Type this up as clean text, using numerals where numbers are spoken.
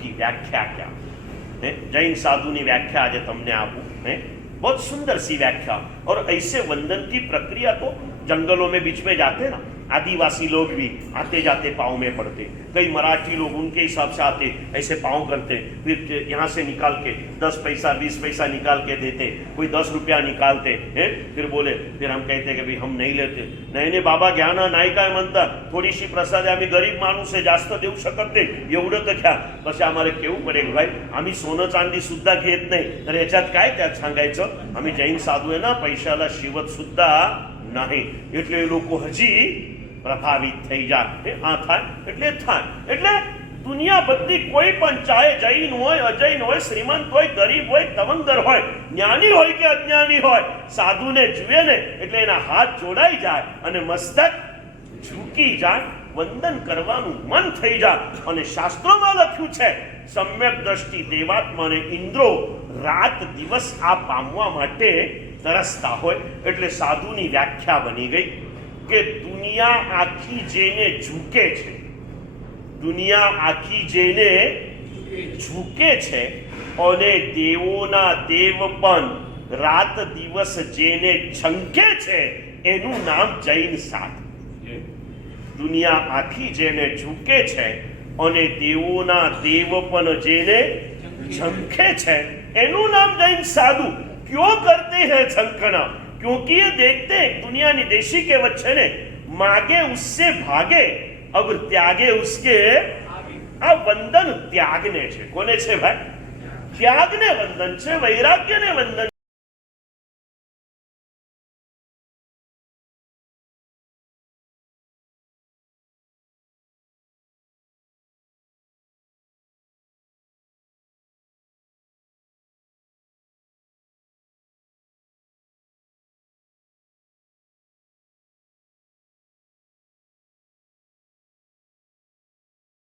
की व्याख्या क्या है? जैन साधु की व्याख्या आज तुमने आपू है, बहुत सुंदर सी व्याख्या। और ऐसे वंदन की प्रक्रिया तो जंगलों में बीच में जाते ना, आदिवासी लोग भी आते जाते पाँव में पड़ते, कई मराठी लोग उनके हिसाब से आते ऐसे पाँव करते, फिर यहाँ से निकाल के 10 पैसा 20 पैसा निकाल के देते, कोई 10 रुपया निकालते हैं, फिर बोले, फिर हम कहते कि भाई हम नहीं लेते, नहीं नाही बाबा घ्या ना, नाही काय म्हणता, थोडीशी प्रसाद आम्ही गरीब माणूस आहे, जास्त देऊ शकत नाही, एवढं तर घ्या। પછી आम्हाला केવું પડે ભાઈ, आम्ही सोनं चांदी सुद्धा घेत नाही, तर याच्यात काय त्यात सांगायचं, आम्ही जैन साधू आहे ना, पैशाला शिवत सुद्धा नाही, એટલે લોકો હજી પ્રભાવિત થઈ જાય। આ થાય એટલે થાય, એટલે દુનિયા બધી કોઈ પણ ચાહે જૈન હોય અજૈન હોય, શ્રીમંત હોય ગરીબ હોય તવંગર હોય, જ્ઞાની હોય કે અજ્ઞાની હોય, સાધુને જુએ ને એટલે એના હાથ જોડાઈ જાય અને મસ્તક ઝૂકી જાય, વંદન કરવાનું મન થઈ જાય। અને શાસ્ત્રોમાં લખ્યું છે સમ્યક દ્રષ્ટિ દેવાત્માને ઇન્દ્રો રાત દિવસ આ પામવા માટે તરસતા હોય। એટલે સાધુની વ્યાખ્યા બની ગઈ કે દુનિયા આખી જેને ઝૂકે છે, દુનિયા આખી જેને ઝૂકે છે, અને દેવોના દેવપન રાત દિવસ જેને છંકે છે, એનું નામ જૈન સાધુ। દુનિયા આખી જેને ઝૂકે છે અને દેવોના દેવપન જેને ઝંખે છે, એનું નામ જૈન સાધુ। क्यों करते हैं झंखना? क्योंकि ये देखते हैं दुनिया ની દેશી કહેવત છે ને, मागे उससे भागे अगर त्यागे उसके। आ वंदन त्यागने છે, કોને છે ભાઈ? ત્યાગને વંદન છે, વૈરાગ્યને વંદન